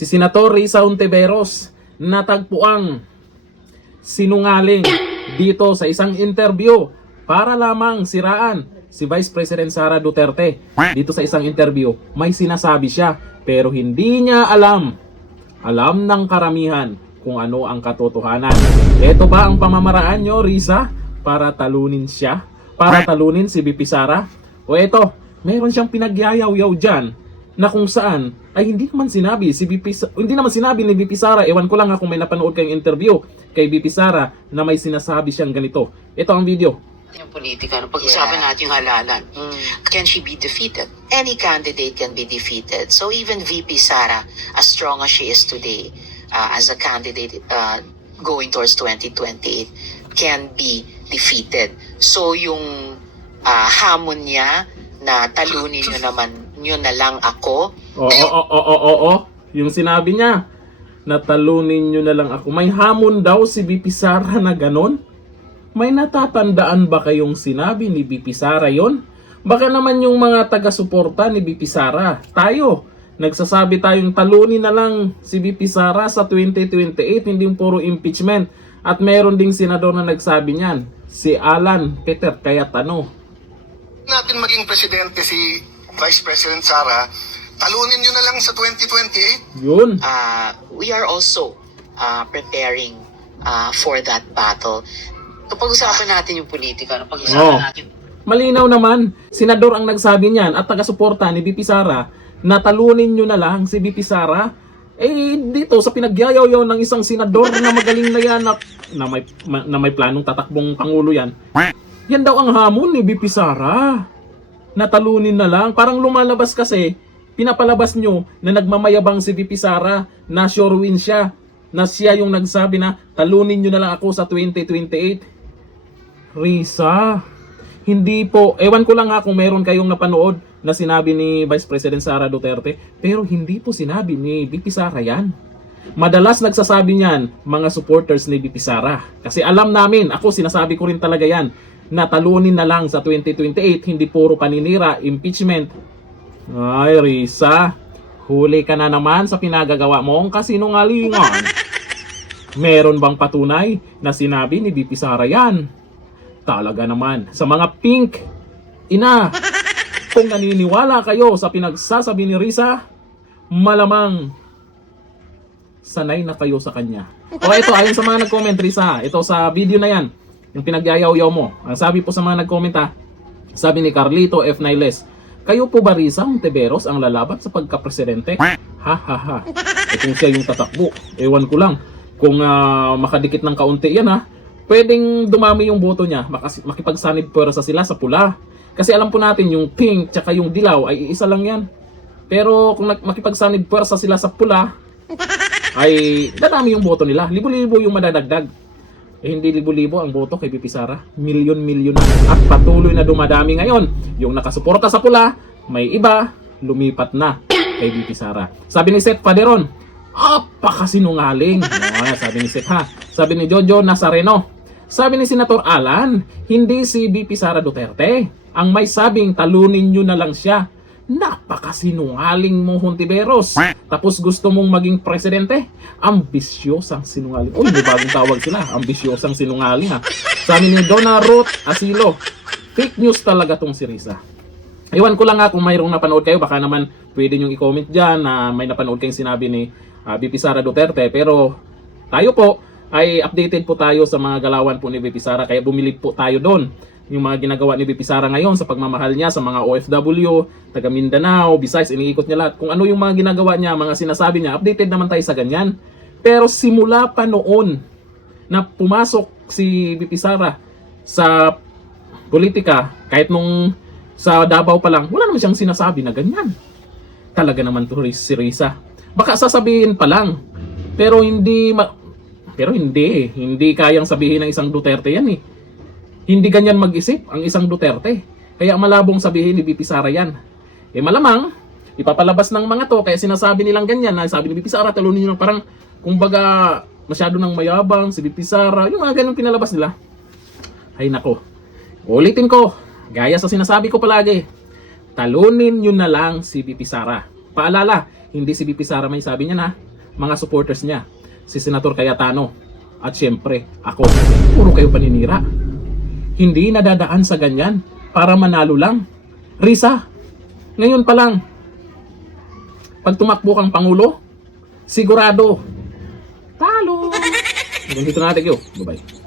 si Senator Risa Hontiveros natagpuang sinungaling dito sa isang interview para lamang siraan si Vice President Sara Duterte. Dito sa isang interview, may sinasabi siya pero hindi niya alam ng karamihan kung ano ang katotohanan. Ito ba ang pamamaraan nyo, Risa, para talunin siya? Para talunin si VP Sara? O eto, meron siyang pinagyayaw-yaw dyan na kung saan ay hindi naman sinabi hindi naman sinabi ni VP Sara. Ewan ko lang kung may napanood kayong interview kay VP Sara na may sinasabi siyang ganito. Ito ang video. Yung politika, pag-usapan natin yung halalan. Can she be defeated? Any candidate can be defeated. So even VP Sara, as strong as she is today, as a candidate going towards 2028, can be defeated. So yung hamon niya na talunin nyo na lang ako. Oo. Yung sinabi niya, natalunin nyo na lang ako. May hamon daw si VP Sara na ganon? May natatandaan ba kayong sinabi ni VP Sara yon? Baka naman yung mga taga-suporta ni VP Sara. Tayo, nagsasabi tayong talunin na lang si VP Sara sa 2028, hindi yung puro impeachment. At meron ding senador na nagsabi niyan, si Alan Peter Cayetano. Natin maging presidente si Vice President Sara, talunin nyo na lang sa 2028? Yun. We are also preparing for that battle. Pag-usapan natin yung politika, pag-usapan natin. Malinaw naman, senador ang nagsabi niyan at taga-suporta ni VP Sara na talunin nyo na lang si VP Sara. Dito sa pinagyayaw ng isang senador na magaling na yan na may planong tatakbong pangulo yan. Yan daw ang hamon ni VP Sara. Natalunin na lang. Parang lumalabas kasi, pinapalabas nyo na nagmamayabang si VP Sara na sure win siya. Na siya yung nagsabi na talunin nyo na lang ako sa 2028. Risa, hindi po, ewan ko lang kung meron kayong napanood na sinabi ni Vice President Sara Duterte, pero hindi po sinabi ni VP Sara yan. Madalas nagsasabi niyan mga supporters ni VP Sara. Kasi alam namin, ako sinasabi ko rin talaga yan, na talunin na lang sa 2028, hindi puro paninira, impeachment. Ay Risa, huli ka na naman sa pinagagawa mong kasinungalingan. Meron bang patunay na sinabi ni VP Sara yan? Talaga naman, sa mga pink ina, kung naniniwala kayo sa pinagsasabi ni Risa, malamang sanay na kayo sa kanya. O ito, ayon sa mga nag-comment, Risa, ito sa video na yan, yung pinagyayaw-yaw mo. Ang sabi po sa mga nag-comment sabi ni Carlito F. Niles, kayo po ba Risa Hontiveros ang lalaban sa pagka-presidente? Ha. Kung siya yung tatakbo, ewan ko lang. Kung makadikit ng kaunti yan pwedeng dumami yung boto niya, makipagsanib pwersa sila sa pula. Kasi alam po natin yung pink tsaka yung dilaw ay iisa lang yan. Pero kung makipagsanib pwersa sila sa pula, ay dadami yung boto nila. Libo-libo yung madadagdag. Hindi libo-libo ang boto kay VP Sara. Milyon-milyon na. At patuloy na dumadami ngayon. Yung nakasuporta sa pula, may iba, lumipat na kay VP Sara. Sabi ni Seth Paderon, apakasinungaling. Sabi ni Seth Sabi ni Jojo Nazareno, sabi ni Senator Alan, hindi si VP Sara Duterte ang may sabing talunin nyo na lang siya. Napakasinungaling mo, Hontiveros. Tapos gusto mong maging presidente? Ambisyosang sinungaling. Uy, may bagong tawag sila. Ambisyosang sinungaling Sabi ni Donna Ruth Asilo, fake news talaga tong si Risa. Iwan ko lang kung mayroong napanood kayo. Baka naman pwede nyo i-comment dyan na may napanood kayong sinabi ni VP Sara Duterte. Pero tayo po ay updated po tayo sa mga galawan po ni VP Sara, kaya bumilib po tayo doon. Yung mga ginagawa ni VP Sara ngayon sa pagmamahal niya sa mga OFW, taga Mindanao, besides iniikot niya lahat. Kung ano yung mga ginagawa niya, mga sinasabi niya, updated naman tayo sa ganyan. Pero simula pa noon na pumasok si VP Sara sa politika, kahit nung sa Davao pa lang, wala naman siyang sinasabi na ganyan. Talaga naman to si Risa. Baka sasabihin pa lang, pero hindi kayang sabihin ng isang Duterte yan Hindi ganyan mag-isip ang isang Duterte. Kaya malabong sabihin ni VP Sara yan. Malamang, ipapalabas ng mga to, kaya sinasabi nilang ganyan, na sabi ni VP Sara, talunin nyo parang, kumbaga, masyado nang mayabang, si VP Sara, yung mga ganyan pinalabas nila. Ay nako, ulitin ko, gaya sa sinasabi ko palagi, talunin nyo na lang si VP Sara. Paalala, hindi si VP Sara may sabi niya mga supporters niya, si Senator Cayetano, at syempre, ako. Puro kayo paninira. Hindi nadadaan sa ganyan para manalo lang. Risa, ngayon pa lang, pag tumakbo kang Pangulo, sigurado, talo. Hanggang dito natin, yo. Bye-bye.